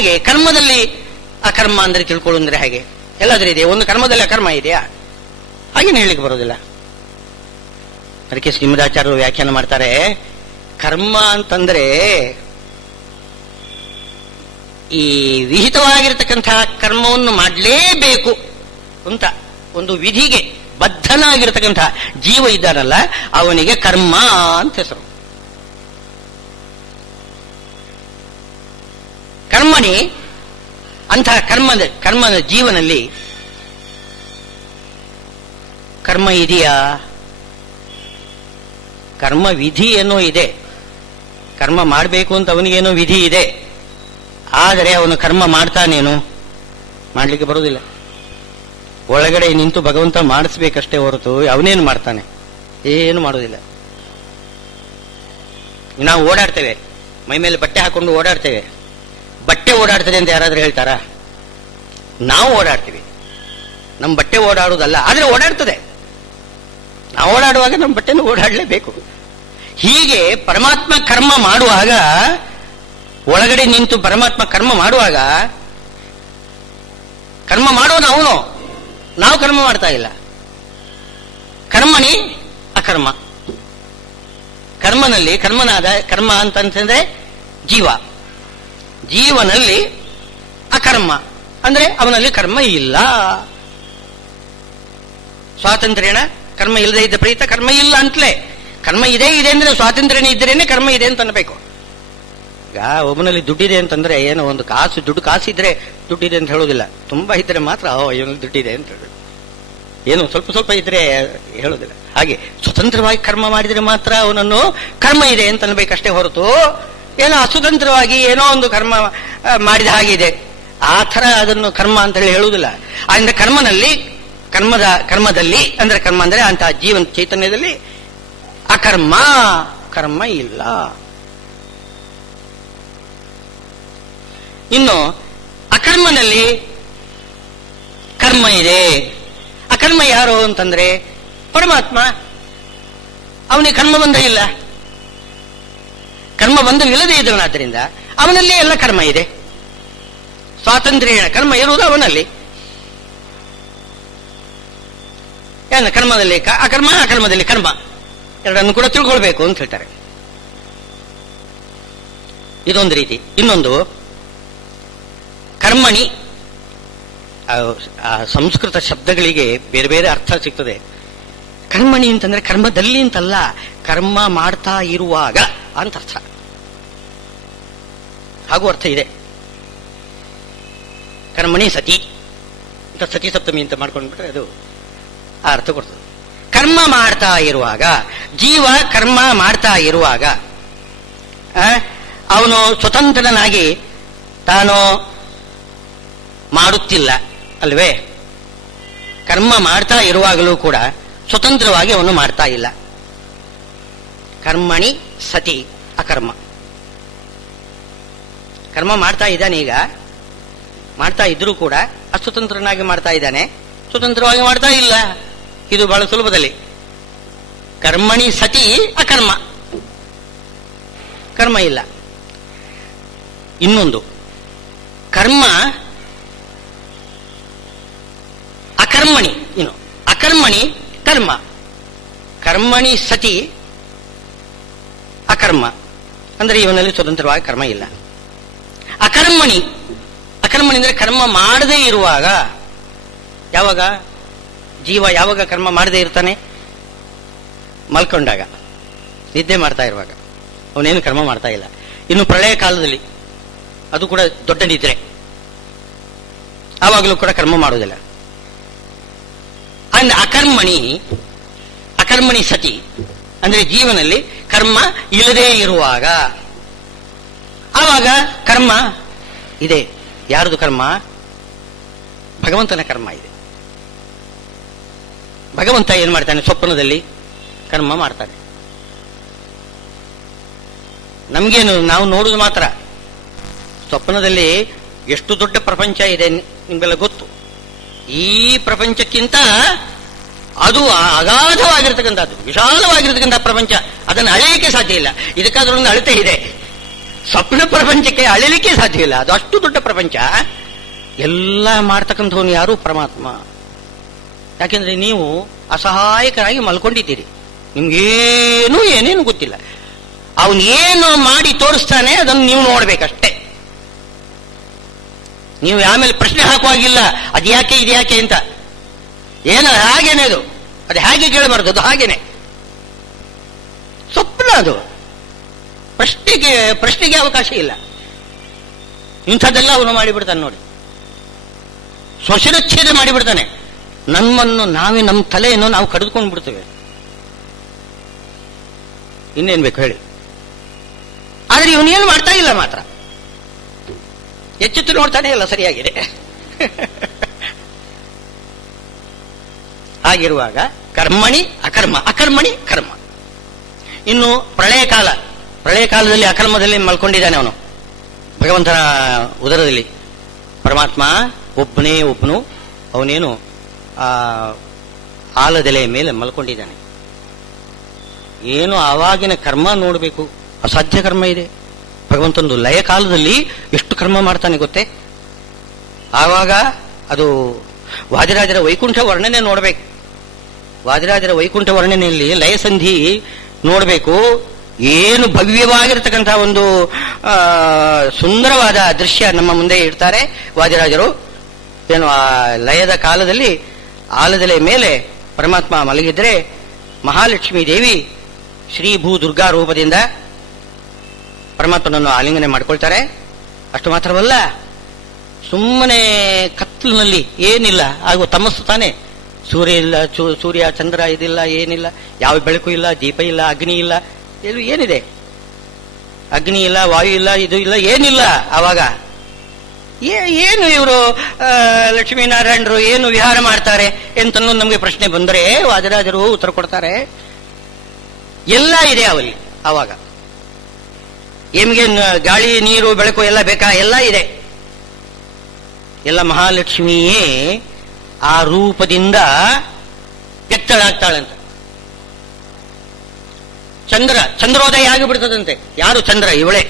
ಹೇಗೆ ಕರ್ಮದಲ್ಲಿ ಅಕರ್ಮ ಅಂದ್ರೆ ತಿಳ್ಕೊಳ್ಳುವಂದ್ರೆ ಹೇಗೆ? ಎಲ್ಲಾದ್ರೂ ಇದೆ ಒಂದು ಕರ್ಮದಲ್ಲಿ ಅಕರ್ಮ ಇದೆಯಾ? ಹಾಗೇನು ಹೇಳಿಕ್ಕೆ ಬರೋದಿಲ್ಲ. ಅದಕ್ಕೆ ಶ್ರೀಮದಾಚಾರ್ಯರು ವ್ಯಾಖ್ಯಾನ ಮಾಡ್ತಾರೆ, ಕರ್ಮ ಅಂತಂದ್ರೆ ಈ ವಿಹಿತವಾಗಿರತಕ್ಕಂತಹ ಕರ್ಮವನ್ನು ಮಾಡಲೇಬೇಕು ಅಂತ ಒಂದು ವಿಧಿಗೆ ಬದ್ಧನಾಗಿರತಕ್ಕಂತಹ ಜೀವ ಇದ್ದಾನಲ್ಲ, ಅವನಿಗೆ ಕರ್ಮ ಅಂತ ಹೆಸರು. ಕರ್ಮಣಿ ಅಂತಹ ಕರ್ಮದ ಜೀವನಲ್ಲಿ ಕರ್ಮ ಇದೆಯಾ? ಕರ್ಮ ವಿಧಿ ಏನೋ ಇದೆ, ಕರ್ಮ ಮಾಡಬೇಕು ಅಂತ ಅವನಿಗೇನೋ ವಿಧಿ ಇದೆ. ಆದರೆ ಅವನು ಕರ್ಮ ಮಾಡ್ತಾನೇನು? ಮಾಡ್ಲಿಕ್ಕೆ ಬರುವುದಿಲ್ಲ. ಒಳಗಡೆ ನಿಂತು ಭಗವಂತ ಮಾಡಿಸ್ಬೇಕಷ್ಟೇ ಹೊರತು ಅವನೇನು ಮಾಡ್ತಾನೆ? ಏನು ಮಾಡೋದಿಲ್ಲ. ನಾವು ಓಡಾಡ್ತೇವೆ, ಮೈ ಮೇಲೆ ಬಟ್ಟೆ ಹಾಕೊಂಡು ಓಡಾಡ್ತೇವೆ. ಬಟ್ಟೆ ಓಡಾಡ್ತದೆ ಅಂತ ಯಾರಾದ್ರೂ ಹೇಳ್ತಾರಾ? ನಾವು ಓಡಾಡ್ತೀವಿ, ನಮ್ಮ ಬಟ್ಟೆ ಓಡಾಡುವುದಲ್ಲ, ಆದ್ರೆ ಓಡಾಡ್ತದೆ. ನಾವು ಓಡಾಡುವಾಗ ನಮ್ಮ ಬಟ್ಟೆನೂ ಓಡಾಡಲೇಬೇಕು. ಹೀಗೆ ಪರಮಾತ್ಮ ಕರ್ಮ ಮಾಡುವಾಗ, ಒಳಗಡೆ ನಿಂತು ಪರಮಾತ್ಮ ಕರ್ಮ ಮಾಡುವಾಗ, ಕರ್ಮ ಮಾಡೋನು ಅವನು, ನಾವು ಕರ್ಮ ಮಾಡ್ತಾ ಇಲ್ಲ. ಕರ್ಮಣಿ ಅಕರ್ಮ. ಕರ್ಮನಲ್ಲಿ ಕರ್ಮನಾದ ಕರ್ಮ ಅಂತಂದ್ರೆ ಜೀವ, ಜೀವನಲ್ಲಿ ಅಕರ್ಮ ಅಂದ್ರೆ ಅವನಲ್ಲಿ ಕರ್ಮ ಇಲ್ಲ. ಸ್ವಾತಂತ್ರ್ಯನ ಕರ್ಮ ಇಲ್ಲದೆ ಇದ್ದ ಪ್ರೀತ ಕರ್ಮ ಇಲ್ಲ ಅಂತಲೇ. ಕರ್ಮ ಇದೆ ಅಂದ್ರೆ ಸ್ವಾತಂತ್ರ್ಯನೇ ಇದ್ದರೇನೆ ಕರ್ಮ ಇದೆ ಅಂತ ಅನ್ಬೇಕು. ಈಗ ಒಬ್ಬನಲ್ಲಿ ದುಡ್ಡಿದೆ ಅಂತಂದ್ರೆ ಏನೋ ಒಂದು ದುಡ್ಡು ಕಾಸಿದ್ರೆ ದುಡ್ಡಿದೆ ಅಂತ ಹೇಳೋದಿಲ್ಲ. ತುಂಬಾ ಇದ್ರೆ ಮಾತ್ರ ಇವನಲ್ಲಿ ದುಡ್ಡಿದೆ ಅಂತ ಹೇಳೋದು. ಏನು ಸ್ವಲ್ಪ ಇದ್ರೆ ಹೇಳೋದಿಲ್ಲ. ಹಾಗೆ ಸ್ವತಂತ್ರವಾಗಿ ಕರ್ಮ ಮಾಡಿದ್ರೆ ಮಾತ್ರ ಅವನನ್ನು ಕರ್ಮ ಇದೆ ಅಂತ ಅನ್ಬೇಕಷ್ಟೇ ಹೊರತು ಏನೋ ಅಸ್ವತಂತ್ರವಾಗಿ ಏನೋ ಒಂದು ಕರ್ಮ ಮಾಡಿದ ಹಾಗಿದೆ ಆ ಥರ ಅದನ್ನು ಕರ್ಮ ಅಂತ ಹೇಳಿ ಹೇಳುವುದಿಲ್ಲ. ಅಂದ್ರೆ ಕರ್ಮದಲ್ಲಿ ಅಂದ್ರೆ ಕರ್ಮ ಅಂದ್ರೆ ಅಂತಹ ಜೀವನ ಚೈತನ್ಯದಲ್ಲಿ ಅಕರ್ಮ, ಕರ್ಮ ಇಲ್ಲ. ಇನ್ನು ಅಕರ್ಮನಲ್ಲಿ ಕರ್ಮ ಇದೆ. ಅಕರ್ಮ ಯಾರು ಅಂತಂದ್ರೆ ಪರಮಾತ್ಮ. ಅವನಿಗೆ ಕರ್ಮಬಂಧ ಇಲ್ಲ, ಕರ್ಮಬಂಧ ಇಲ್ಲದೆ ಇದ್ದವನಾದ್ರಿಂದ ಅವನಲ್ಲಿ ಎಲ್ಲ ಕರ್ಮ ಇದೆ. ಸ್ವಾತಂತ್ರ್ಯ ಕರ್ಮ ಇರುವುದು ಅವನಲ್ಲಿ. ಕರ್ಮದಲ್ಲಿ ಅಕರ್ಮ, ಅಕರ್ಮದಲ್ಲಿ ಕರ್ಮ ಎರಡನ್ನು ಕೂಡ ತಿಳ್ಕೊಳ್ಬೇಕು ಅಂತ ಹೇಳ್ತಾರೆ. ಇದೊಂದು ರೀತಿ. ಇನ್ನೊಂದು ಕರ್ಮಣಿ, ಸಂಸ್ಕೃತ ಶಬ್ದಗಳಿಗೆ ಬೇರೆ ಬೇರೆ ಅರ್ಥ ಸಿಗ್ತದೆ. ಕರ್ಮಣಿ ಅಂತಂದ್ರೆ ಕರ್ಮದಲ್ಲಿ ಅಂತಲ್ಲ, ಕರ್ಮ ಮಾಡ್ತಾ ಇರುವಾಗ ಅಂತ ಅರ್ಥ. ಹಾಗೂ ಅರ್ಥ ಇದೆ. ಕರ್ಮಣಿ ಸತಿ ಅಂತ ಸತಿ ಸಪ್ತಮಿ ಅಂತ ಮಾಡ್ಕೊಂಡ್ಬಿಟ್ರೆ ಅದು ಆ ಅರ್ಥ ಕೊಡ್ತದೆ. ಕರ್ಮ ಮಾಡ್ತಾ ಇರುವಾಗ, ಜೀವ ಕರ್ಮ ಮಾಡ್ತಾ ಇರುವಾಗ ಅವನು ಸ್ವತಂತ್ರನಾಗಿ ತಾನು ಮಾಡುತ್ತಿಲ್ಲ ಅಲ್ವೇ? ಕರ್ಮ ಮಾಡ್ತಾ ಇರುವಾಗಲೂ ಕೂಡ ಸ್ವತಂತ್ರವಾಗಿ ಅವನು ಮಾಡ್ತಾ ಇಲ್ಲ. ಕರ್ಮಣಿ ಸತಿ ಅಕರ್ಮ. ಕರ್ಮ ಮಾಡ್ತಾ ಇದ್ದಾನೆ, ಈಗ ಮಾಡ್ತಾ ಇದ್ರೂ ಕೂಡ ಅಸ್ವತಂತ್ರನಾಗಿ ಮಾಡ್ತಾ ಇದ್ದಾನೆ, ಸ್ವತಂತ್ರವಾಗಿ ಮಾಡ್ತಾ ಇಲ್ಲ. ಇದು ಬಹಳ ಸುಲಭದಲ್ಲಿ. ಕರ್ಮಣಿ ಸತಿ ಅಕರ್ಮ, ಕರ್ಮ ಇಲ್ಲ. ಇನ್ನೊಂದು ಕರ್ಮ ಅಕರ್ಮಣಿ, ಇನ್ನು ಅಕರ್ಮಣಿ ಕರ್ಮ. ಕರ್ಮಣಿ ಸತಿ ಅಕರ್ಮ ಅಂದ್ರೆ ಇವನಲ್ಲಿ ಸ್ವತಂತ್ರವಾಗಿ ಕರ್ಮ ಇಲ್ಲ. ಅಕರ್ಮಣಿ ಅಂದ್ರೆ ಕರ್ಮ ಮಾಡದೇ ಇರುವಾಗ. ಯಾವಾಗ ಜೀವ ಯಾವಾಗ ಕರ್ಮ ಮಾಡದೇ ಇರ್ತಾನೆ? ಮಲ್ಕೊಂಡಾಗ, ನಿದ್ದೆ ಮಾಡ್ತಾ ಇರುವಾಗ ಅವನೇನು ಕರ್ಮ ಮಾಡ್ತಾ ಇಲ್ಲ. ಇನ್ನು ಪ್ರಳಯ ಕಾಲದಲ್ಲಿ ಅದು ಕೂಡ ದೊಡ್ಡ ನಿದ್ರೆ, ಆವಾಗಲೂ ಕೂಡ ಕರ್ಮ ಮಾಡುವುದಿಲ್ಲ. ಅಂದ್ರೆ ಅಕರ್ಮಣಿ ಸತಿ ಅಂದ್ರೆ ಜೀವನಲ್ಲಿ ಕರ್ಮ ಇಲ್ಲದೇ ಇರುವಾಗ. ಆವಾಗ ಕರ್ಮ ಇದೆ. ಯಾರದು ಕರ್ಮ? ಭಗವಂತನ ಕರ್ಮ ಇದೆ. ಭಗವಂತ ಏನ್ ಮಾಡ್ತಾನೆ? ಸ್ವಪ್ನದಲ್ಲಿ ಕರ್ಮ ಮಾಡ್ತಾನೆ. ನಮ್ಗೇನು, ನಾವು ನೋಡುದು ಮಾತ್ರ. ಸ್ವಪ್ನದಲ್ಲಿ ಎಷ್ಟು ದೊಡ್ಡ ಪ್ರಪಂಚ ಇದೆ ನಿಮ್ಗೆಲ್ಲ ಗೊತ್ತು. ಈ ಪ್ರಪಂಚಕ್ಕಿಂತ ಅದು ಅಗಾಧವಾಗಿರ್ತಕ್ಕಂಥದ್ದು, ವಿಶಾಲವಾಗಿರ್ತಕ್ಕಂಥ ಪ್ರಪಂಚ. ಅದನ್ನು ಅಳೆಯಕ್ಕೆ ಸಾಧ್ಯ ಇಲ್ಲ. ಇದಕ್ಕಾದ್ರೂ ಒಂದು ಅಳತೆ ಇದೆ. ಸ್ವಪ್ನ ಪ್ರಪಂಚಕ್ಕೆ ಅಳಿಲಿಕ್ಕೆ ಸಾಧ್ಯವಿಲ್ಲ. ಅದು ಅಷ್ಟು ದೊಡ್ಡ ಪ್ರಪಂಚ. ಎಲ್ಲ ಮಾಡ್ತಕ್ಕಂಥವನು ಯಾರು? ಪರಮಾತ್ಮ. ಯಾಕೆಂದ್ರೆ ನೀವು ಅಸಹಾಯಕರಾಗಿ ಮಲ್ಕೊಂಡಿದ್ದೀರಿ, ನಿಮ್ಗೇನೇನು ಗೊತ್ತಿಲ್ಲ. ಅವನು ಏನು ಮಾಡಿ ತೋರಿಸ್ತಾನೆ ಅದನ್ನು ನೀವು ನೋಡ್ಬೇಕಷ್ಟೇ. ನೀವು ಆಮೇಲೆ ಪ್ರಶ್ನೆ ಹಾಕುವಾಗಿಲ್ಲ, ಅದ್ಯಾಕೆ ಇದ್ಯಾಕೆ ಅಂತ. ಹಾಗೇನೆ ಅದು ಹೇಗೆ ಕೇಳಬಾರ್ದು, ಅದು ಹಾಗೇನೆ ಸ್ವಪ್ನ. ಅದು ಪ್ರಶ್ನೆಗೆ ಅವಕಾಶ ಇಲ್ಲ. ಇಂಥದ್ದೆಲ್ಲ ಅವನು ಮಾಡಿಬಿಡ್ತಾನೆ ನೋಡಿ. ಶ್ವಶನಚ್ಛೇದ ಮಾಡಿಬಿಡ್ತಾನೆ. ನಮ್ಮ ತಲೆಯನ್ನು ನಾವು ಕಡಿದುಕೊಂಡು ಬಿಡ್ತೇವೆ. ಇನ್ನೇನ್ ಬೇಕು ಹೇಳಿ. ಆದ್ರೆ ಇವನೇನು ಮಾಡ್ತಾ ಇಲ್ಲ, ಮಾತ್ರ ಎಚ್ಚೆತ್ತು ನೋಡ್ತಾನೆ ಇಲ್ಲ, ಸರಿಯಾಗಿದೆ. ಹಾಗಿರುವಾಗ ಕರ್ಮಣಿ ಅಕರ್ಮ, ಅಕರ್ಮಣಿ ಕರ್ಮ. ಇನ್ನು ಪ್ರಳಯ ಕಾಲದಲ್ಲಿ ಅಕರ್ಮದಲ್ಲಿ ಮಲ್ಕೊಂಡಿದ್ದಾನೆ ಅವನು ಭಗವಂತನ ಉದರದಲ್ಲಿ. ಪರಮಾತ್ಮ ಒಬ್ಬನು ಅವನೇನು ಆಲದೆಲೆಯ ಮೇಲೆ ಮಲ್ಕೊಂಡಿದ್ದಾನೆ. ಏನು ಆವಾಗಿನ ಕರ್ಮ ನೋಡಬೇಕು, ಅಸಾಧ್ಯ ಕರ್ಮ ಇದೆ. ಭಗವಂತನದು ಲಯ ಕಾಲದಲ್ಲಿ ಎಷ್ಟು ಕರ್ಮ ಮಾಡ್ತಾನೆ ಗೊತ್ತೇ. ಆವಾಗ ಅದು ವಾದಿರಾಜರ ವೈಕುಂಠ ವರ್ಣನೆ ನೋಡಬೇಕು. ವಾದಿರಾಜರ ವೈಕುಂಠ ವರ್ಣನೆಯಲ್ಲಿ ಲಯ ಸಂಧಿ ನೋಡಬೇಕು. ಏನು ಭವ್ಯವಾಗಿರತಕ್ಕಂತಹ ಒಂದು ಸುಂದರವಾದ ದೃಶ್ಯ ನಮ್ಮ ಮುಂದೆ ಇಡ್ತಾರೆ ವಾದಿರಾಜರು. ಏನು ಆ ಲಯದ ಕಾಲದಲ್ಲಿ ಆಲದೆಲೆ ಮೇಲೆ ಪರಮಾತ್ಮ ಮಲಗಿದ್ರೆ ಮಹಾಲಕ್ಷ್ಮೀ ದೇವಿ ಶ್ರೀ ಭೂ ದುರ್ಗಾ ರೂಪದಿಂದ ಪರಮಾತ್ಮನನ್ನು ಆಲಿಂಗನೆ ಮಾಡ್ಕೊಳ್ತಾರೆ. ಅಷ್ಟು ಮಾತ್ರವಲ್ಲ, ಸುಮ್ಮನೆ ಕತ್ತಲಿನಲ್ಲಿ ಏನಿಲ್ಲ, ಆಗುವ ತಮಸ್ಸು ತಾನೆ. ಸೂರ್ಯ ಚಂದ್ರ ಇದಿಲ್ಲ, ಏನಿಲ್ಲ, ಯಾವ ಬೆಳಕು ಇಲ್ಲ, ದೀಪ ಇಲ್ಲ, ಅಗ್ನಿ ಇಲ್ಲ, ಏನಿದೆ? ಅಗ್ನಿ ಇಲ್ಲ, ವಾಯು ಇಲ್ಲ, ಇದು ಇಲ್ಲ, ಏನಿಲ್ಲ. ಆವಾಗ ಏನು ಇವರು ಲಕ್ಷ್ಮೀನಾರಾಯಣರು ಏನು ವಿಹಾರ ಮಾಡ್ತಾರೆ ಎಂತನ್ನೋ ನಮಗೆ ಪ್ರಶ್ನೆ ಬಂದರೆ ವಾದಿರಾಜರು ಉತ್ತರ ಕೊಡ್ತಾರೆ. ಎಲ್ಲ ಇದೆ ಅವಲ್ಲಿ. ಆವಾಗ ಏಮಿಗೆ ಗಾಳಿ, ನೀರು, ಬೆಳಕು ಎಲ್ಲ ಬೇಕಾ? ಎಲ್ಲ ಇದೆ. ಎಲ್ಲ ಮಹಾಲಕ್ಷ್ಮಿಯೇ ಆ ರೂಪದಿಂದ ಎತ್ತಳಾಗ್ತಾಳಂತ. ಚಂದ್ರೋದಯ ಆಗಿಬಿಡ್ತದಂತೆ. ಯಾರು ಚಂದ್ರ? ಇವಳೇ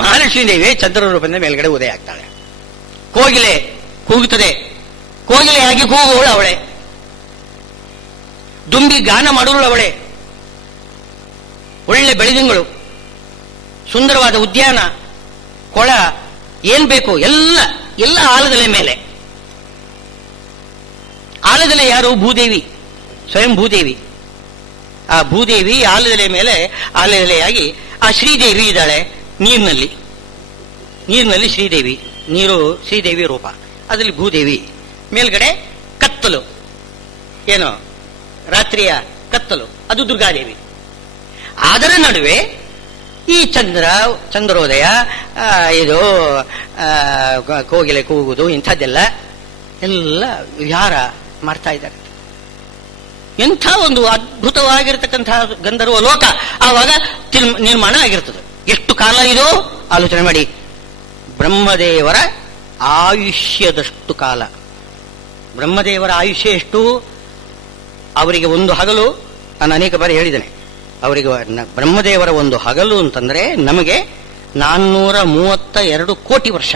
ಮಹಾಲಕ್ಷ್ಮೀ ದೇವಿ ಚಂದ್ರ ರೂಪದಿಂದ ಮೇಲ್ಗಡೆ ಉದಯ ಆಗ್ತಾಳೆ. ಕೋಗಿಲೆ ಕೂಗುತ್ತದೆ, ಕೋಗಿಲೆಯಾಗಿ ಕೂಗುವಳು ಅವಳೆ. ದುಂಬಿ ಗಾನ ಮಾಡುವಳು ಅವಳೆ. ಒಳ್ಳೆ ಬೆಳೆದಿಂಗಳು, ಸುಂದರವಾದ ಉದ್ಯಾನ, ಕೊಳ, ಏನ್ ಬೇಕು ಎಲ್ಲ ಆಲದೆಲೆ ಮೇಲೆ. ಆಲದೆಲೆ ಯಾರು? ಭೂದೇವಿ, ಸ್ವಯಂ ಭೂದೇವಿ. ಆ ಭೂದೇವಿ ಆಲದೆಲೆ ಮೇಲೆ ಆಲದೆಲೆಯಾಗಿ ಆ ಶ್ರೀದೇವಿ ಇದ್ದಾಳೆ ನೀರಿನಲ್ಲಿ ಶ್ರೀದೇವಿ, ನೀರು ಶ್ರೀದೇವಿ ರೂಪ, ಅದರಲ್ಲಿ ಭೂದೇವಿ. ಮೇಲ್ಗಡೆ ಕತ್ತಲು, ಏನು ರಾತ್ರಿಯ ಕತ್ತಲು, ಅದು ದುರ್ಗಾದೇವಿ. ಅದರ ನಡುವೆ ಈ ಚಂದ್ರೋದಯ, ಇದು ಕೋಗಿಲೆ ಕೂಗುವುದು, ಇಂಥದ್ದೆಲ್ಲ ವಿಹಾರ ಮಾಡ್ತಾ ಇದ್ದಾರೆ. ಎಂಥ ಒಂದು ಅದ್ಭುತವಾಗಿರತಕ್ಕಂತಹ ಗಂಧರ್ವ ಲೋಕ ಆವಾಗ ನಿರ್ಮಾಣ ಆಗಿರ್ತದೆ. ಎಷ್ಟು ಕಾಲ ಇದೋ ಆಲೋಚನೆ ಮಾಡಿ. ಬ್ರಹ್ಮದೇವರ ಆಯುಷ್ಯದಷ್ಟು ಕಾಲ. ಬ್ರಹ್ಮದೇವರ ಆಯುಷ್ಯ ಎಷ್ಟು? ಅವರಿಗೆ ಒಂದು ಹಗಲು, ನಾನು ಅನೇಕ ಬಾರಿ ಹೇಳಿದ್ದೇನೆ, ಅವರಿಗೆ ಬ್ರಹ್ಮದೇವರ ಒಂದು ಹಗಲು ಅಂತಂದ್ರೆ ನಮಗೆ 432 ಕೋಟಿ ವರ್ಷ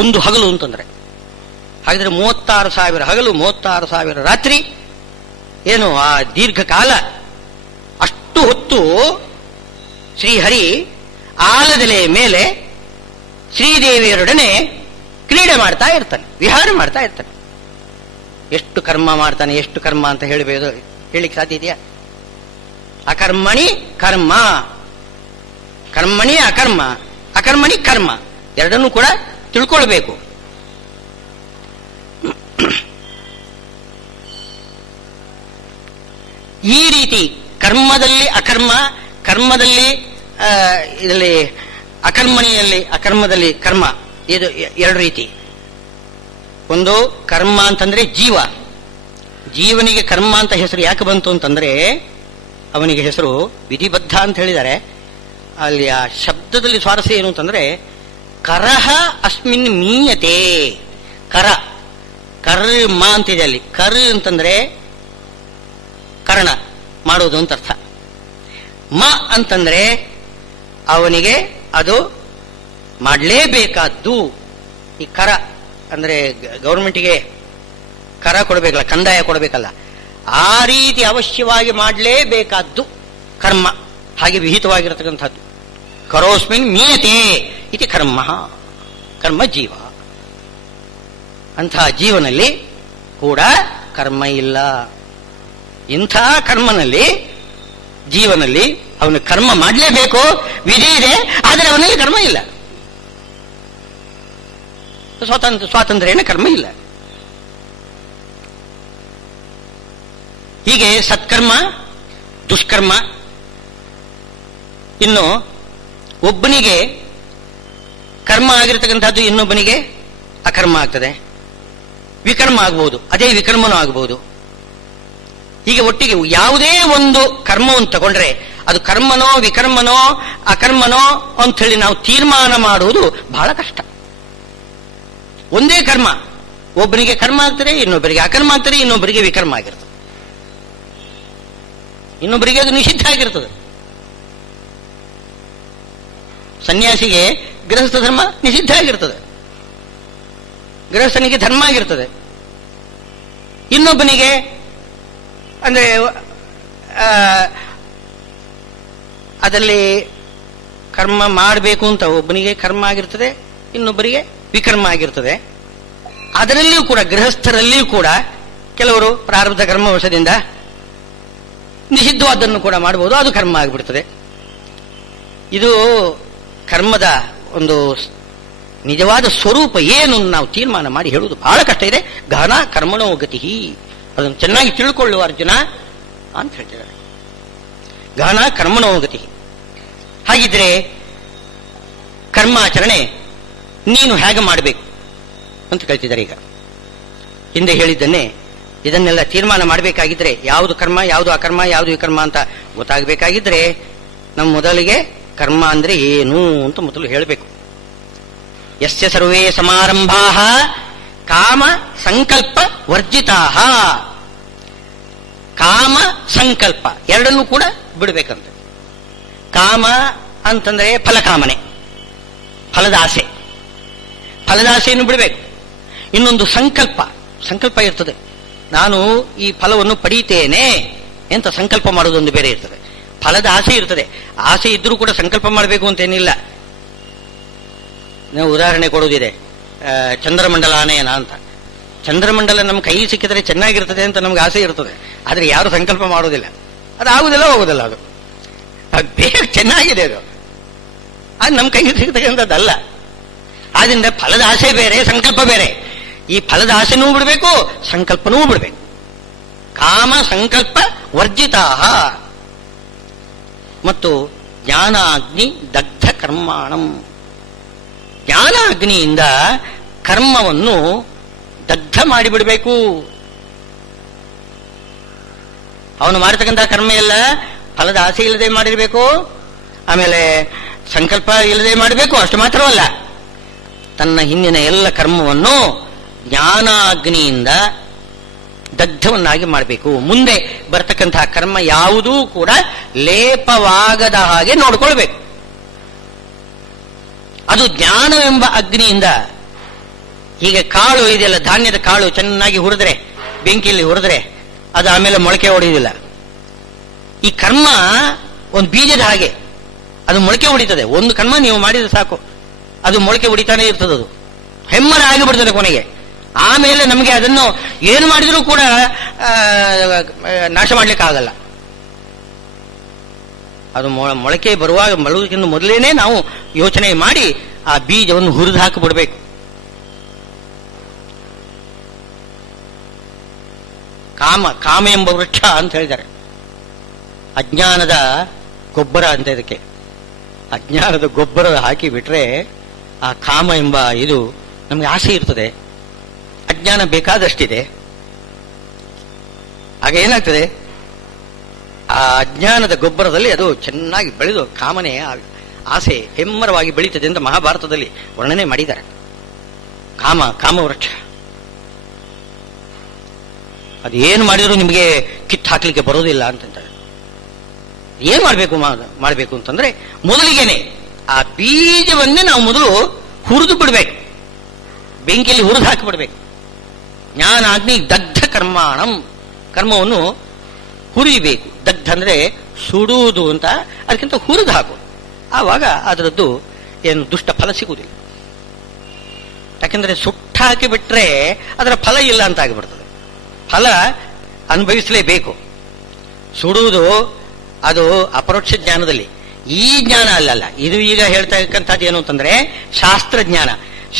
ಒಂದು ಹಗಲು ಅಂತಂದ್ರೆ. ಹಾಗಿದ್ರೆ 36,000 ಹಗಲು, 36,000 ರಾತ್ರಿ, ಏನು ಆ ದೀರ್ಘಕಾಲ. ಅಷ್ಟು ಹೊತ್ತು ಶ್ರೀಹರಿ ಆಲದೆಲೆ ಮೇಲೆ ಶ್ರೀದೇವಿಯರೊಡನೆ ಕ್ರೀಡೆ ಮಾಡ್ತಾ ಇರ್ತಾನೆ, ವಿಹಾರ ಮಾಡ್ತಾ ಇರ್ತಾನೆ. ಎಷ್ಟು ಕರ್ಮ ಮಾಡ್ತಾನೆ, ಎಷ್ಟು ಕರ್ಮ ಅಂತ ಹೇಳಿಕ್ಕೆ ಸಾಧ್ಯ ಇದೆಯಾ? ಅಕರ್ಮಣಿ ಕರ್ಮ, ಕರ್ಮಣಿ ಅಕರ್ಮ, ಅಕರ್ಮಣಿ ಕರ್ಮ, ಎರಡನ್ನೂ ಕೂಡ ತಿಳ್ಕೊಳ್ಬೇಕು. ಈ ರೀತಿ ಕರ್ಮದಲ್ಲಿ ಅಕರ್ಮ, ಕರ್ಮದಲ್ಲಿ ಇದರಲ್ಲಿ ಅಕರ್ಮಣಿಯಲ್ಲಿ ಅಕರ್ಮದಲ್ಲಿ ಕರ್ಮ, ಇದು ಎರಡು ರೀತಿ. ಒಂದು ಕರ್ಮ ಅಂತಂದ್ರೆ ಜೀವನಿಗೆ ಕರ್ಮ ಅಂತ ಹೆಸರು ಯಾಕೆ ಬಂತು ಅಂತಂದ್ರೆ ಅವನಿಗೆ ಹೆಸರು ವಿಧಿಬದ್ಧ ಅಂತ ಹೇಳಿದ್ದಾರೆ. ಅಲ್ಲಿ ಆ ಶಬ್ದದಲ್ಲಿ ಸ್ವಾರಸ್ಯ ಏನು ಅಂತಂದ್ರೆ ಕರಹ ಅಸ್ಮಿನ್ ಮೀಯತೆ. ಕರ್ಮ ಅಂತಿದೆ ಅಲ್ಲಿ. ಅಂತಂದ್ರೆ ಕರ್ಣ ಮಾಡೋದು ಅಂತ ಅರ್ಥ. ಅಂತಂದ್ರೆ ಅವನಿಗೆ ಅದು ಮಾಡಲೇಬೇಕಾದ್ದು. ಈ ಕರ ಅಂದ್ರೆ ಗೌರ್ಮೆಂಟಿಗೆ ಕರ ಕೊಡಬೇಕಲ್ಲ, ಕಂದಾಯ ಕೊಡಬೇಕಲ್ಲ, ಆ ರೀತಿ ಅವಶ್ಯವಾಗಿ ಮಾಡಲೇಬೇಕಾದ್ದು ಕರ್ಮ, ಹಾಗೆ ವಿಹಿತವಾಗಿರತಕ್ಕಂಥದ್ದು. ಕರೋಸ್ಮಿನ್ ಮೀಯತೆ ಇತಿ ಕರ್ಮ, ಕರ್ಮ ಜೀವ. ಅಂಥ ಜೀವನಲ್ಲಿ ಕೂಡ ಕರ್ಮ ಇಲ್ಲ. ಇಂಥ ಕರ್ಮನಲ್ಲಿ ಜೀವನಲ್ಲಿ ಅವನು ಕರ್ಮ ಮಾಡಲೇಬೇಕು, ವಿಧಿ ಇದೆ, ಆದರೆ ಅವನಲ್ಲಿ ಕರ್ಮ ಇಲ್ಲ. ಸ್ವಾತಂತ್ರ್ಯನ ಕರ್ಮ ಇಲ್ಲ. ಹೀಗೆ ಸತ್ಕರ್ಮ, ದುಷ್ಕರ್ಮ. ಇನ್ನು ಒಬ್ಬನಿಗೆ ಕರ್ಮ ಆಗಿರತಕ್ಕಂಥದ್ದು ಇನ್ನೊಬ್ಬನಿಗೆ ಅಕರ್ಮ ಆಗ್ತದೆ, ವಿಕರ್ಮ ಆಗ್ಬಹುದು, ಅದೇ ವಿಕರ್ಮನೂ ಆಗಬಹುದು. ಹೀಗೆ ಒಟ್ಟಿಗೆ ಯಾವುದೇ ಒಂದು ಕರ್ಮವನ್ನು ತಗೊಂಡ್ರೆ ಅದು ಕರ್ಮನೋ ವಿಕರ್ಮನೋ ಅಕರ್ಮನೋ ಅಂತ ಹೇಳಿ ನಾವು ತೀರ್ಮಾನ ಮಾಡುವುದು ಬಹಳ ಕಷ್ಟ. ಒಂದೇ ಕರ್ಮ, ಒಬ್ಬನಿಗೆ ಕರ್ಮ ಆಗ್ತದೆ, ಇನ್ನೊಬ್ಬರಿಗೆ ಅಕರ್ಮ ಆಗ್ತದೆ, ಇನ್ನೊಬ್ಬರಿಗೆ ವಿಕರ್ಮ ಆಗಿರ್ತದೆ, ಇನ್ನೊಬ್ಬರಿಗೆ ಅದು ನಿಷಿದ್ಧ ಆಗಿರ್ತದೆ. ಸನ್ಯಾಸಿಗೆ ಗೃಹಸ್ಥ ಧರ್ಮ ನಿಷಿದ್ಧ ಆಗಿರ್ತದೆ, ಗೃಹಸ್ಥನಿಗೆ ಧರ್ಮ ಆಗಿರ್ತದೆ. ಇನ್ನೊಬ್ಬನಿಗೆ ಅಂದ್ರೆ ಅದರಲ್ಲಿ ಕರ್ಮ ಮಾಡಬೇಕು ಅಂತ ಒಬ್ಬನಿಗೆ ಕರ್ಮ ಆಗಿರ್ತದೆ, ಇನ್ನೊಬ್ಬರಿಗೆ ವಿಕರ್ಮ ಆಗಿರ್ತದೆ. ಅದರಲ್ಲಿಯೂ ಕೂಡ ಗೃಹಸ್ಥರಲ್ಲಿಯೂ ಕೂಡ ಕೆಲವರು ಪ್ರಾರಬ್ಧ ಕರ್ಮವಶದಿಂದ ನಿಷಿದ್ಧವಾದನ್ನು ಕೂಡ ಮಾಡಬಹುದು, ಅದು ಕರ್ಮ ಆಗಿಬಿಡ್ತದೆ. ಇದು ಕರ್ಮದ ಒಂದು ನಿಜವಾದ ಸ್ವರೂಪ ಏನು ನಾವು ತೀರ್ಮಾನ ಮಾಡಿ ಹೇಳುವುದು ಬಹಳ ಕಷ್ಟ ಇದೆ. ಗಹನ ಕರ್ಮಣೋ ಗತಿ, ಅದನ್ನು ಚೆನ್ನಾಗಿ ತಿಳ್ಕೊಳ್ಳುವ ಅರ್ಜುನ ಅಂತ ಹೇಳ್ತಿದ್ದಾರೆ. ಗಹನ ಕರ್ಮಣೋ ಗತಿ. ಹಾಗಿದ್ರೆ ಕರ್ಮಾಚರಣೆ ನೀನು ಹೇಗೆ ಮಾಡಬೇಕು ಅಂತ ಕೇಳ್ತಿದ್ದಾರೆ. ಈಗ ಹಿಂದೆ ಹೇಳಿದ್ದನ್ನೇ ಇದನ್ನೆಲ್ಲ ತೀರ್ಮಾನ ಮಾಡಬೇಕಾಗಿದ್ರೆ ಯಾವುದು ಕರ್ಮ, ಯಾವುದು ಅಕರ್ಮ, ಯಾವುದು ವಿಕರ್ಮ ಅಂತ ಗೊತ್ತಾಗಬೇಕಾಗಿದ್ರೆ ನಮ್ಮ ಮೊದಲಿಗೆ ಕರ್ಮ ಅಂದ್ರೆ ಏನು ಅಂತ ಮೊದಲು ಹೇಳಬೇಕು. ಯಸ್ಯ ಸರ್ವೇ ಸಮಾರಂಭಾಃ ಕಾಮ ಸಂಕಲ್ಪ ವರ್ಜಿತಾಃ. ಕಾಮ ಸಂಕಲ್ಪ ಎರಡನ್ನೂ ಕೂಡ ಬಿಡಬೇಕಂತ. ಕಾಮ ಅಂತಂದ್ರೆ ಫಲಕಾಮನೆ, ಫಲದ ಆಸೆ, ಫಲದ ಆಸೆಯನ್ನು ಬಿಡಬೇಕು. ಇನ್ನೊಂದು ಸಂಕಲ್ಪ, ಸಂಕಲ್ಪ ಇರ್ತದೆ, ನಾನು ಈ ಫಲವನ್ನು ಪಡೀತೇನೆ ಅಂತ ಸಂಕಲ್ಪ ಮಾಡೋದೊಂದು ಬೇರೆ ಇರ್ತದೆ. ಫಲದ ಆಸೆ ಇರ್ತದೆ, ಆಸೆ ಇದ್ರೂ ಕೂಡ ಸಂಕಲ್ಪ ಮಾಡಬೇಕು ಅಂತೇನಿಲ್ಲ. ನಾವು ಉದಾಹರಣೆ ಕೊಡುವುದಿದೆ, ಚಂದ್ರಮಂಡಲಾನಯನ ಅಂತ. ಚಂದ್ರಮಂಡಲ ನಮ್ಮ ಕೈ ಸಿಕ್ಕಿದ್ರೆ ಚೆನ್ನಾಗಿರ್ತದೆ ಅಂತ ನಮ್ಗೆ ಆಸೆ ಇರ್ತದೆ, ಆದ್ರೆ ಯಾರು ಸಂಕಲ್ಪ ಮಾಡೋದಿಲ್ಲ, ಅದು ಆಗುದಿಲ್ಲ, ಹೋಗುದಿಲ್ಲ. ಅದು ಬೇಗ ಚೆನ್ನಾಗಿದೆ, ಅದು ನಮ್ಮ ಕೈ ಸಿಗ್ತಕ್ಕಂಥದ್ದಲ್ಲ. ಆದ್ರಿಂದ ಫಲದ ಆಸೆ ಬೇರೆ, ಸಂಕಲ್ಪ ಬೇರೆ. ಈ ಫಲದ ಆಸೆನೂ ಬಿಡಬೇಕು, ಸಂಕಲ್ಪನೂ ಬಿಡಬೇಕು. ಕಾಮ ಸಂಕಲ್ಪ ವರ್ಜಿತಾಃ. ಮತ್ತು ಜ್ಞಾನಾಗ್ನಿ ದಗ್ಧ ಕರ್ಮಾಣಂ. ಜ್ಞಾನಾಗ್ನಿಯಿಂದ ಕರ್ಮವನ್ನು ದಗ್ಧ ಮಾಡಿಬಿಡಬೇಕು. ಅವನು ಮಾಡತಕ್ಕಂಥ ಕರ್ಮ ಎಲ್ಲ ಫಲದ ಆಸೆ ಇಲ್ಲದೆ ಮಾಡಿರಬೇಕು, ಆಮೇಲೆ ಸಂಕಲ್ಪ ಇಲ್ಲದೆ ಮಾಡಬೇಕು. ಅಷ್ಟು ಮಾತ್ರವಲ್ಲ, ತನ್ನ ಹಿಂದಿನ ಎಲ್ಲ ಕರ್ಮವನ್ನು ಜ್ಞಾನಾಗ್ನಿಯಿಂದ ದಗ್ಧವನ್ನಾಗಿ ಮಾಡಬೇಕು. ಮುಂದೆ ಬರ್ತಕ್ಕಂತಹ ಕರ್ಮ ಯಾವುದೂ ಕೂಡ ಲೇಪವಾಗದ ಹಾಗೆ ನೋಡ್ಕೊಳ್ಬೇಕು. ಅದು ಜ್ಞಾನವೆಂಬ ಅಗ್ನಿಯಿಂದ. ಹೀಗೆ ಕಾಳು ಇದೆಯಲ್ಲ, ಧಾನ್ಯದ ಕಾಳು ಚೆನ್ನಾಗಿ ಹುರಿದ್ರೆ, ಬೆಂಕಿಯಲ್ಲಿ ಹುರಿದ್ರೆ ಅದು ಆಮೇಲೆ ಮೊಳಕೆ ಹೊಡೆಯುವುದಿಲ್ಲ. ಈ ಕರ್ಮ ಒಂದು ಬೀಜದ ಹಾಗೆ, ಅದು ಮೊಳಕೆ ಹೊಡಿತದೆ. ಒಂದು ಕರ್ಮ ನೀವು ಮಾಡಿದ್ರೆ ಸಾಕು, ಅದು ಮೊಳಕೆ ಹೊಡಿತಾನೆ ಇರ್ತದೆ, ಅದು ಹೆಮ್ಮರ ಆಗಿಬಿಡ್ತದೆ ಕೊನೆಗೆ. ಆಮೇಲೆ ನಮಗೆ ಅದನ್ನು ಏನು ಮಾಡಿದ್ರೂ ಕೂಡ ನಾಶ ಮಾಡ್ಲಿಕ್ಕೆ ಆಗಲ್ಲ. ಅದು ಮೊಳಕೆ ಬರುವಾಗ ಬರುವುದಕ್ಕಿಂತ ಮೊದಲೇನೆ ನಾವು ಯೋಚನೆ ಮಾಡಿ ಆ ಬೀಜವನ್ನು ಹುರಿದು ಹಾಕಿಬಿಡ್ಬೇಕು. ಕಾಮ ಎಂಬ ವೃಕ್ಷ ಅಂತ ಹೇಳಿದ್ದಾರೆ. ಅಜ್ಞಾನದ ಗೊಬ್ಬರ ಅಂತ ಇದಕ್ಕೆ. ಅಜ್ಞಾನದ ಗೊಬ್ಬರ ಹಾಕಿ ಬಿಟ್ರೆ ಆ ಕಾಮ ಎಂಬ ಇದು ನಮಗೆ ಆಸೆ ಇರ್ತದೆ. ಅಜ್ಞಾನ ಬೇಕಾದಷ್ಟಿದೆ. ಆಗ ಏನಾಗ್ತದೆ, ಆ ಅಜ್ಞಾನದ ಗೊಬ್ಬರದಲ್ಲಿ ಅದು ಚೆನ್ನಾಗಿ ಬೆಳೆದು ಕಾಮನೆ ಆಸೆ ಹೆಮ್ಮರವಾಗಿ ಬೆಳೀತದೆ ಅಂತ ಮಹಾಭಾರತದಲ್ಲಿ ವರ್ಣನೆ ಮಾಡಿದ್ದಾರೆ. ಕಾಮವೃಕ್ಷ ಅದು ಏನು ಮಾಡಿದ್ರು ನಿಮಗೆ ಕಿತ್ತು ಹಾಕ್ಲಿಕ್ಕೆ ಬರೋದಿಲ್ಲ ಅಂತಂತಾರೆ. ಏನ್ ಮಾಡಬೇಕು ಅಂತಂದ್ರೆ ಮೊದಲಿಗೆನೆ ಆ ಬೀಜವನ್ನೇ ನಾವು ಮೊದಲು ಹುರಿದು ಬಿಡ್ಬೇಕು, ಬೆಂಕಿಯಲ್ಲಿ ಹುರಿದು ಹಾಕಿಬಿಡ್ಬೇಕು. ಜ್ಞಾನಾಗ್ನಿ ದಗ್ಧ ಕರ್ಮಾಣಂ, ಕರ್ಮವನ್ನು ಹುರಿಬೇಕು. ದಗ್ಧ ಅಂದ್ರೆ ಸುಡುವುದು ಅಂತ, ಅದಕ್ಕಿಂತ ಹುರಿದು ಹಾಕು. ಆವಾಗ ಅದರದ್ದು ಏನು ದುಷ್ಟ ಫಲ ಸಿಗುವುದಿಲ್ಲ. ಯಾಕೆಂದ್ರೆ ಸುಟ್ಟಾಕಿ ಬಿಟ್ರೆ ಅದರ ಫಲ ಇಲ್ಲ ಅಂತ ಆಗಿಬಿಡ್ತದೆ. ಫಲ ಅನುಭವಿಸಲೇಬೇಕು. ಸುಡುವುದು ಅದು ಅಪರೋಕ್ಷ ಜ್ಞಾನದಲ್ಲಿ, ಈ ಜ್ಞಾನ ಅಲ್ಲಲ್ಲ. ಇದು ಈಗ ಹೇಳ್ತಾ ಇರ್ತಕ್ಕಂಥದ್ದು ಏನು ಅಂತಂದ್ರೆ ಶಾಸ್ತ್ರಜ್ಞಾನ.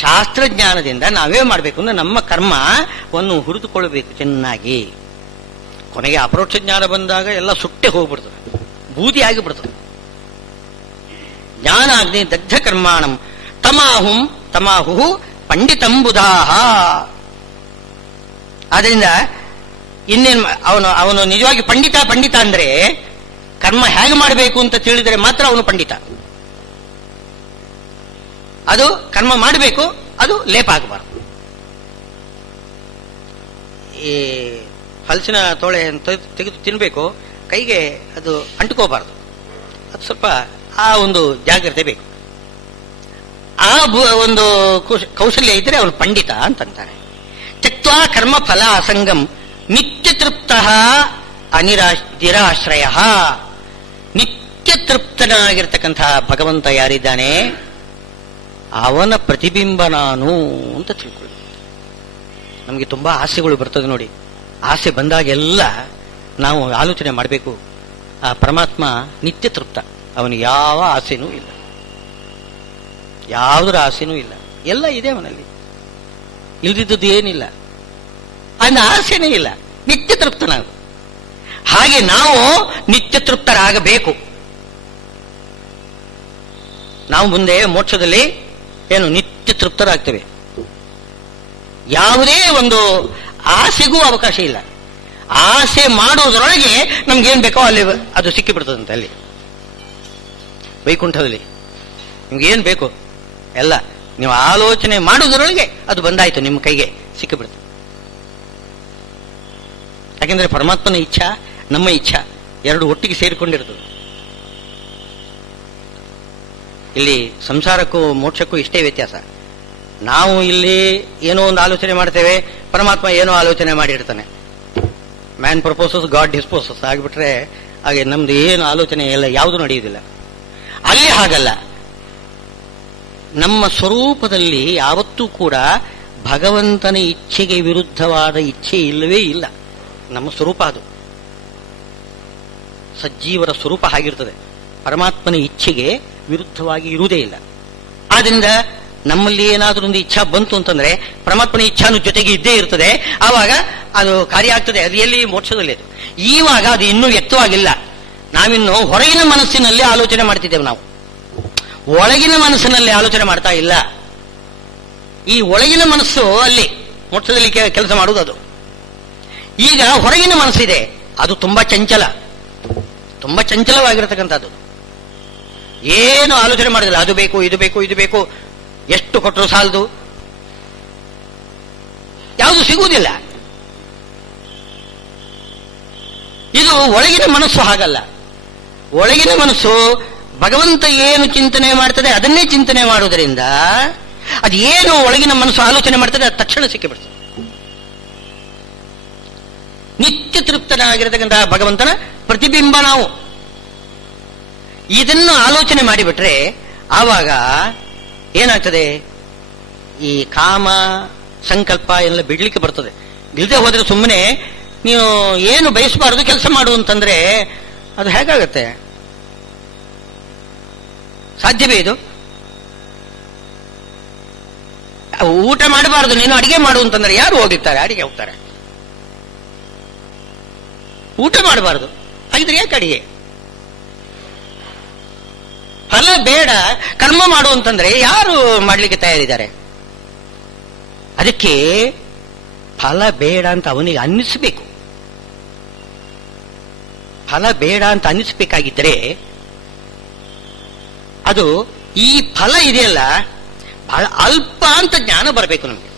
ಶಾಸ್ತ್ರಜ್ಞಾನದಿಂದ ನಾವೇ ಮಾಡಬೇಕು ಅಂದ್ರೆ ನಮ್ಮ ಕರ್ಮವನ್ನು ಹುರಿದುಕೊಳ್ಳಬೇಕು ಚೆನ್ನಾಗಿ. ಕೊನೆಗೆ ಅಪರೋಕ್ಷ ಜ್ಞಾನ ಬಂದಾಗ ಎಲ್ಲ ಸುಟ್ಟೆ ಹೋಗ್ಬಿಡ್ತದೆ, ಬೂದಿ ಆಗಿಬಿಡ್ತದೆ. ಜ್ಞಾನಾಗ್ನಿ ದಗ್ಧ ಕರ್ಮಾಣಂ ತಮಾಹು ಪಂಡಿತಂಬುಧಾಹ. ಆದ್ರಿಂದ ಇನ್ನೇನು ಅವನು ನಿಜವಾಗಿ ಪಂಡಿತ ಅಂದ್ರೆ ಕರ್ಮ ಹೇಗೆ ಮಾಡಬೇಕು ಅಂತ ತಿಳಿದರೆ ಮಾತ್ರ ಅವನು ಪಂಡಿತ. ಅದು ಕರ್ಮ ಮಾಡಬೇಕು, ಅದು ಲೇಪ ಆಗಬಾರ್ದು. ಈ ಹಲಸಿನ ತೋಳೆ ತೆಗೆದು ತಿನ್ಬೇಕು, ಕೈಗೆ ಅದು ಅಂಟ್ಕೋಬಾರ್ದು. ಅದು ಸ್ವಲ್ಪ ಆ ಒಂದು ಜಾಗ್ರತೆ ಬೇಕು. ಆ ಒಂದು ಕೌಶಲ್ಯ ಇದ್ರೆ ಅವನು ಪಂಡಿತ ಅಂತಂತಾರೆ. ತ್ಯಕ್ತ್ವಾ ಕರ್ಮ ಫಲ ಅಸಂಗಂ ನಿತ್ಯ ತೃಪ್ತ ನಿರಾಶ್ರಯ. ನಿತ್ಯ ತೃಪ್ತನಾಗಿರ್ತಕ್ಕಂತಹ ಭಗವಂತ ಯಾರಿದ್ದಾನೆ ಅವನ ಪ್ರತಿಬಿಂಬ ನಾನು ಅಂತ ತಿಳ್ಕೊಳ್ಳಿ. ನಮಗೆ ತುಂಬಾ ಆಸೆಗಳು ಬರ್ತದೆ ನೋಡಿ. ಆಸೆ ಬಂದಾಗೆಲ್ಲ ನಾವು ಆಲೋಚನೆ ಮಾಡಬೇಕು, ಆ ಪರಮಾತ್ಮ ನಿತ್ಯ ತೃಪ್ತ, ಅವನಿಗೆ ಯಾವ ಆಸೆನೂ ಇಲ್ಲ, ಯಾವುದರ ಆಸೆನೂ ಇಲ್ಲ, ಎಲ್ಲ ಇದೆ ಅವನಲ್ಲಿ, ಇಲ್ದಿದ್ದದ್ದು ಏನಿಲ್ಲ, ಅವನ ಆಸೆನೇ ಇಲ್ಲ, ನಿತ್ಯ ತೃಪ್ತನಾಗು. ಹಾಗೆ ನಾವು ನಿತ್ಯ ತೃಪ್ತರಾಗಬೇಕು. ನಾವು ಮುಂದೆ ಮೋಕ್ಷದಲ್ಲಿ ಏನು ನಿತ್ಯ ತೃಪ್ತರಾಗ್ತೇವೆ. ಯಾವುದೇ ಒಂದು ಆಸೆಗೂ ಅವಕಾಶ ಇಲ್ಲ. ಆಸೆ ಮಾಡುವುದರೊಳಗೆ ನಮ್ಗೇನ್ ಬೇಕೋ ಅಲ್ಲಿ ಅದು ಸಿಕ್ಕಿಬಿಡ್ತದಂತೆ. ಅಲ್ಲಿ ವೈಕುಂಠದಲ್ಲಿ ನಿಮ್ಗೇನ್ ಬೇಕು ಎಲ್ಲ ನೀವು ಆಲೋಚನೆ ಮಾಡುವುದರೊಳಗೆ ಅದು ಬಂದಾಯ್ತು, ನಿಮ್ಮ ಕೈಗೆ ಸಿಕ್ಕಿಬಿಡ್ತದೆ. ಯಾಕೆಂದ್ರೆ ಪರಮಾತ್ಮನ ಇಚ್ಛಾ ನಮ್ಮ ಇಚ್ಛಾ ಎರಡು ಒಟ್ಟಿಗೆ ಸೇರಿಕೊಂಡಿರ್ತದೆ. ಇಲ್ಲಿ ಸಂಸಾರಕ್ಕೂ ಮೋಕ್ಷಕ್ಕೂ ಇಷ್ಟೇ ವ್ಯತ್ಯಾಸ. ನಾವು ಇಲ್ಲಿ ಏನೋ ಒಂದು ಆಲೋಚನೆ ಮಾಡ್ತೇವೆ, ಪರಮಾತ್ಮ ಏನೋ ಆಲೋಚನೆ ಮಾಡಿರ್ತಾನೆ. ಮ್ಯಾನ್ ಪ್ರಪೋಸಸ್ ಗಾಡ್ ಡಿಸ್ಪೋಸಸ್ ಆಗಿಬಿಟ್ರೆ ಹಾಗೆ ನಮ್ದು ಏನು ಆಲೋಚನೆ ಎಲ್ಲ ಯಾವುದು ನಡೆಯುವುದಿಲ್ಲ. ಅಲ್ಲಿ ಹಾಗಲ್ಲ. ನಮ್ಮ ಸ್ವರೂಪದಲ್ಲಿ ಯಾವತ್ತೂ ಕೂಡ ಭಗವಂತನ ಇಚ್ಛೆಗೆ ವಿರುದ್ಧವಾದ ಇಚ್ಛೆ ಇಲ್ಲವೇ ಇಲ್ಲ. ನಮ್ಮ ಸ್ವರೂಪ ಅದು ಸಜ್ಜೀವರ ಸ್ವರೂಪ ಆಗಿರ್ತದೆ. ಪರಮಾತ್ಮನ ಇಚ್ಛೆಗೆ ವಿರುದ್ಧವಾಗಿ ಇರುವುದೇ ಇಲ್ಲ. ಆದ್ರಿಂದ ನಮ್ಮಲ್ಲಿ ಏನಾದ್ರೂ ಒಂದು ಇಚ್ಛಾ ಬಂತು ಅಂತಂದ್ರೆ ಪರಮಾತ್ಮನ ಇಚ್ಛಾನು ಜೊತೆಗೆ ಇದ್ದೇ ಇರ್ತದೆ. ಆವಾಗ ಅದು ಕಾರ್ಯ ಆಗ್ತದೆ. ಅದು ಎಲ್ಲಿ ಮೋಕ್ಷದಲ್ಲಿ ಅದು. ಈವಾಗ ಅದು ಇನ್ನೂ ವ್ಯಕ್ತವಾಗಿಲ್ಲ. ನಾವಿನ್ನು ಹೊರಗಿನ ಮನಸ್ಸಿನಲ್ಲಿ ಆಲೋಚನೆ ಮಾಡ್ತಿದ್ದೇವೆ. ನಾವು ಒಳಗಿನ ಮನಸ್ಸಿನಲ್ಲಿ ಆಲೋಚನೆ ಮಾಡ್ತಾ ಇಲ್ಲ. ಈ ಒಳಗಿನ ಮನಸ್ಸು ಅಲ್ಲಿ ಮೋಕ್ಷದಲ್ಲಿ ಕೆಲಸ ಮಾಡುವುದು ಅದು. ಈಗ ಹೊರಗಿನ ಮನಸ್ಸಿದೆ, ಅದು ತುಂಬಾ ಚಂಚಲ, ತುಂಬಾ ಚಂಚಲವಾಗಿರತಕ್ಕಂಥದ್ದು. ಏನು ಆಲೋಚನೆ ಮಾಡಿದಿಲ್ಲ. ಅದು ಬೇಕು, ಇದು ಬೇಕು, ಇದು ಬೇಕು, ಎಷ್ಟು ಕೊಟ್ಟರು ಸಾಲದು, ಯಾವುದು ಸಿಗುವುದಿಲ್ಲ. ಇದು ಒಳಗಿನ ಮನಸ್ಸು ಹಾಗಲ್ಲ. ಒಳಗಿನ ಮನಸ್ಸು ಭಗವಂತ ಏನು ಚಿಂತನೆ ಮಾಡ್ತದೆ ಅದನ್ನೇ ಚಿಂತನೆ ಮಾಡುವುದರಿಂದ ಅದು ಏನು ಒಳಗಿನ ಮನಸ್ಸು ಆಲೋಚನೆ ಮಾಡ್ತದೆ ಅದು ತಕ್ಷಣ ಸಿಕ್ಕಿಬಿಡ್ತದೆ. ನಿತ್ಯ ತೃಪ್ತನಾಗಿರತಕ್ಕಂತಹ ಭಗವಂತನ ಪ್ರತಿಬಿಂಬ ನಾವು. ಇದನ್ನು ಆಲೋಚನೆ ಮಾಡಿಬಿಟ್ರೆ ಆವಾಗ ಏನಾಗ್ತದೆ, ಈ ಕಾಮ ಸಂಕಲ್ಪ ಎಲ್ಲ ಬಿಡ್ಲಿಕ್ಕೆ ಬರ್ತದೆ. ಇಲ್ಲದೆ ಹೋದ್ರೆ ಸುಮ್ಮನೆ ನೀವು ಏನು ಬಯಸಬಾರದು ಕೆಲಸ ಮಾಡು ಅಂತಂದ್ರೆ ಅದು ಹೇಗಾಗತ್ತೆ? ಸಾಧ್ಯವೇ ಇದು? ಊಟ ಮಾಡಬಾರದು ನೀನು ಅಡಿಗೆ ಮಾಡು ಅಂತಂದ್ರೆ ಯಾರು ಹೋಗಿರ್ತಾರೆ? ಅಡಿಗೆ ಹೋಗ್ತಾರೆ. ಊಟ ಮಾಡಬಾರದು ಹಾಗಿದ್ರೆ ಯಾಕೆ ಅಡಿಗೆ? ಫಲ ಬೇಡ ಕರ್ಮ ಮಾಡು ಅಂತಂದ್ರೆ ಯಾರು ಮಾಡ್ಲಿಕ್ಕೆ ತಯಾರಿದ್ದಾರೆ? ಅದಕ್ಕೆ ಫಲ ಬೇಡ ಅಂತ ಅವನಿಗೆ ಅನ್ನಿಸ್ಬೇಕು. ಫಲ ಬೇಡ ಅಂತ ಅನ್ನಿಸ್ಬೇಕಾಗಿದ್ದರೆ ಅದು ಈ ಫಲ ಇದೆಯಲ್ಲ ಬಹಳ ಅಲ್ಪ ಅಂತ ಜ್ಞಾನ ಬರಬೇಕು ನಮಗೆ.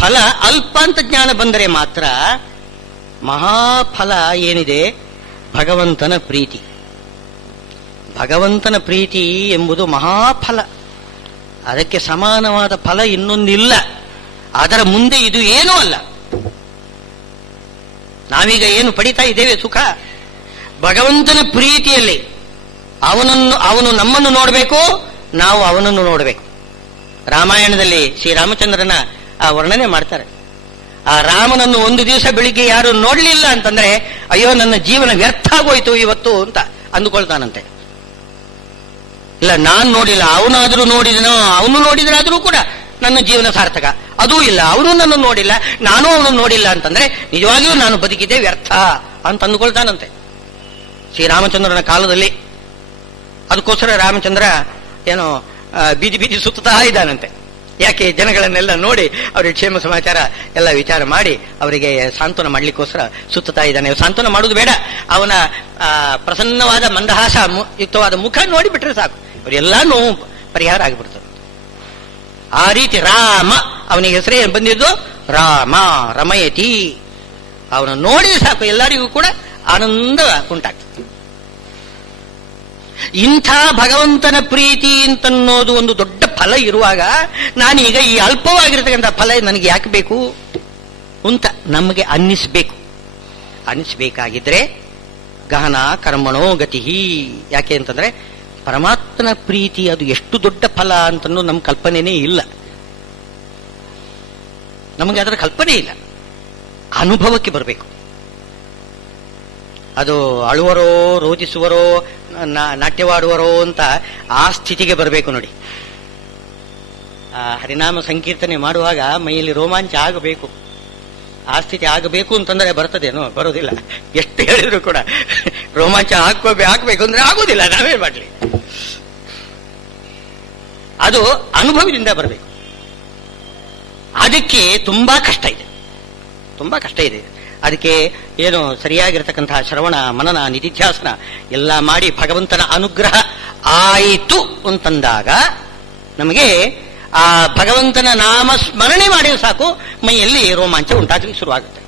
ಫಲ ಅಲ್ಪ ಅಂತ ಜ್ಞಾನ ಬಂದರೆ ಮಾತ್ರ ಮಹಾಫಲ ಏನಿದೆ ಭಗವಂತನ ಪ್ರೀತಿ ಭಗವಂತನ ಪ್ರೀತಿ ಎಂಬುದು ಮಹಾಫಲ, ಅದಕ್ಕೆ ಸಮಾನವಾದ ಫಲ ಇನ್ನೊಂದಿಲ್ಲ. ಅದರ ಮುಂದೆ ಇದು ಏನೂ ಅಲ್ಲ. ನಾವೀಗ ಏನು ಪಡಿತಾ ಇದ್ದೇವೆ ಸುಖ, ಭಗವಂತನ ಪ್ರೀತಿಯಲ್ಲಿ ಅವನು ನಮ್ಮನ್ನು ನೋಡಬೇಕು, ನಾವು ಅವನನ್ನು ನೋಡಬೇಕು. ರಾಮಾಯಣದಲ್ಲಿ ಶ್ರೀರಾಮಚಂದ್ರನ ಆ ವರ್ಣನೆ ಮಾಡ್ತಾರೆ. ಆ ರಾಮನನ್ನು ಒಂದು ದಿವಸ ಬೆಳಿಗ್ಗೆ ಯಾರು ನೋಡ್ಲಿಲ್ಲ ಅಂತಂದ್ರೆ ಅಯ್ಯೋ ನನ್ನ ಜೀವನ ವ್ಯರ್ಥ ಆಗೋಯ್ತು ಇವತ್ತು ಅಂತ ಅಂದುಕೊಳ್ತಾನಂತೆ. ಇಲ್ಲ, ನಾನ್ ನೋಡಿಲ್ಲ, ಅವನಾದ್ರೂ ನೋಡಿದನೋ, ಅವನು ನೋಡಿದ್ರಾದ್ರೂ ಕೂಡ ನನ್ನ ಜೀವನ ಸಾರ್ಥಕ. ಅದೂ ಇಲ್ಲ, ಅವನು ನನ್ನ ನೋಡಿಲ್ಲ, ನಾನು ಅವನು ನೋಡಿಲ್ಲ ಅಂತಂದ್ರೆ ನಿಜವಾಗಿಯೂ ನಾನು ಬದುಕಿದ್ದೆ ವ್ಯರ್ಥ ಅಂತ ಅಂದುಕೊಳ್ತಾನಂತೆ ಶ್ರೀರಾಮಚಂದ್ರನ ಕಾಲದಲ್ಲಿ. ಅದಕ್ಕೋಸ್ಕರ ರಾಮಚಂದ್ರ ಏನೋ ಬೀದಿ ಬೀದಿ ಸುತ್ತಾ ಇದ್ದಾನಂತೆ. ಯಾಕೆ? ಜನಗಳನ್ನೆಲ್ಲ ನೋಡಿ ಅವರಿಗೆ ಕ್ಷೇಮ ಸಮಾಚಾರ ಎಲ್ಲ ವಿಚಾರ ಮಾಡಿ ಅವರಿಗೆ ಸಾಂತ್ವನ ಮಾಡ್ಲಿಕ್ಕೋಸ್ಕರ ಸುತ್ತಾ ಇದ್ದಾನೆ. ಸಾಂತ್ವನ ಮಾಡುವುದು ಬೇಡ, ಅವನ ಪ್ರಸನ್ನವಾದ ಮಂದಹಾಸ ಯುಕ್ತವಾದ ಮುಖ ನೋಡಿಬಿಟ್ರೆ ಸಾಕು, ಅವರೆಲ್ಲ ನೋವು ಪರಿಹಾರ ಆಗಿಬಿಡ್ತದೆ. ಆ ರೀತಿ ರಾಮ, ಅವನಿಗೆ ಹೆಸರೇ ಬಂದಿದ್ದು ರಾಮ, ರಮಯತಿ. ಅವನು ನೋಡಿದ್ರೆ ಸಾಕು, ಎಲ್ಲರಿಗೂ ಕೂಡ ಆನಂದ ಉಂಟಾಗ್ತದೆ. ಇಂಥ ಭಗವಂತನ ಪ್ರೀತಿ ಅಂತನ್ನೋದು ಒಂದು ದೊಡ್ಡ ಫಲ ಇರುವಾಗ ನಾನೀಗ ಈ ಅಲ್ಪವಾಗಿರ್ತಕ್ಕಂಥ ಫಲ ನನಗೆ ಯಾಕೆ ಬೇಕು ಅಂತ ನಮಗೆ ಅನ್ನಿಸ್ಬೇಕಾಗಿದ್ರೆ ಗಹನ ಕರ್ಮಣೋ ಗತಿ. ಯಾಕೆ ಅಂತಂದ್ರೆ ಪರಮಾತ್ಮನ ಪ್ರೀತಿ ಅದು ಎಷ್ಟು ದೊಡ್ಡ ಫಲ ಅಂತನ್ನೋ ನಮ್ಮ ಕಲ್ಪನೆನೇ ಇಲ್ಲ, ನಮಗೆ ಅದರ ಕಲ್ಪನೆ ಇಲ್ಲ. ಅನುಭವಕ್ಕೆ ಬರಬೇಕು. ಅದು ಅಳುವರೋ, ರೋಧಿಸುವರೋ, ನಾಟ್ಯವಾಡುವರೋ ಅಂತ ಆ ಸ್ಥಿತಿಗೆ ಬರಬೇಕು ನೋಡಿ. ಹರಿನಾಮ ಸಂಕೀರ್ತನೆ ಮಾಡುವಾಗ ಮೈಯಲ್ಲಿ ರೋಮಾಂಚ ಆಗಬೇಕು. ಆ ಸ್ಥಿತಿ ಆಗಬೇಕು ಅಂತಂದ್ರೆ ಬರ್ತದೇನೋ? ಬರೋದಿಲ್ಲ. ಎಷ್ಟು ಹೇಳಿದ್ರು ಕೂಡ ರೋಮಾಂಚ ಹಾಕ್ಬೇಕು ಅಂದ್ರೆ ಆಗೋದಿಲ್ಲ. ನಾವೇ ಮಾಡ್ಲಿ, ಅದು ಅನುಭವದಿಂದ ಬರಬೇಕು. ಅದಕ್ಕೆ ತುಂಬಾ ಕಷ್ಟ ಇದೆ. ಅದಕ್ಕೆ ಏನು ಸರಿಯಾಗಿರ್ತಕ್ಕಂತಹ ಶ್ರವಣ, ಮನನ, ನಿಧಿಧ್ಯಾಸನ ಎಲ್ಲ ಮಾಡಿ ಭಗವಂತನ ಅನುಗ್ರಹ ಆಯಿತು ಅಂತಂದಾಗ ನಮಗೆ ಆ ಭಗವಂತನ ನಾಮ ಸ್ಮರಣೆ ಮಾಡಿದ್ರೆ ಸಾಕು, ಮೈಯಲ್ಲಿ ರೋಮಾಂಚ ಉಂಟಾಗಲಿಕ್ಕೆ ಶುರುವಾಗುತ್ತೆ.